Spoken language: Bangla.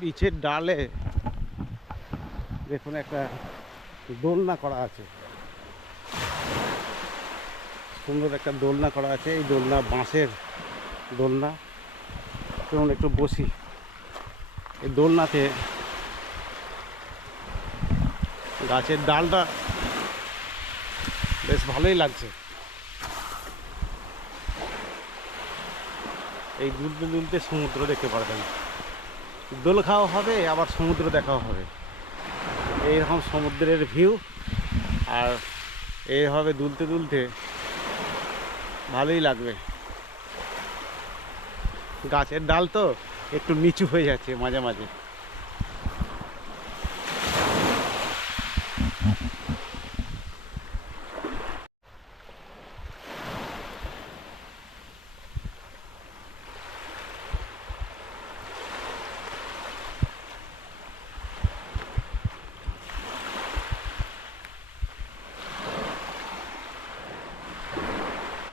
বিছের ডালে দেখুন একটা দোলনা করা আছে, সুন্দর একটা দোলনা করা আছে। এই দোলনা বাঁশের দোলনা। চলুন একটু বসি এই দোলনাতে। গাছের ডালটা বেশ ভালোই লাগছে। এই দুলতে দুলতে সমুদ্র দেখতে পারবেন, দোল খাওয়া হবে আবার সমুদ্র দেখাও হবে। এইরকম সমুদ্রের ভিউ, আর এইভাবে দুলতে দুলতে ভালোই লাগবে। গাছের ডাল তো একটু নিচু হয়ে যাচ্ছে মাঝে মাঝে।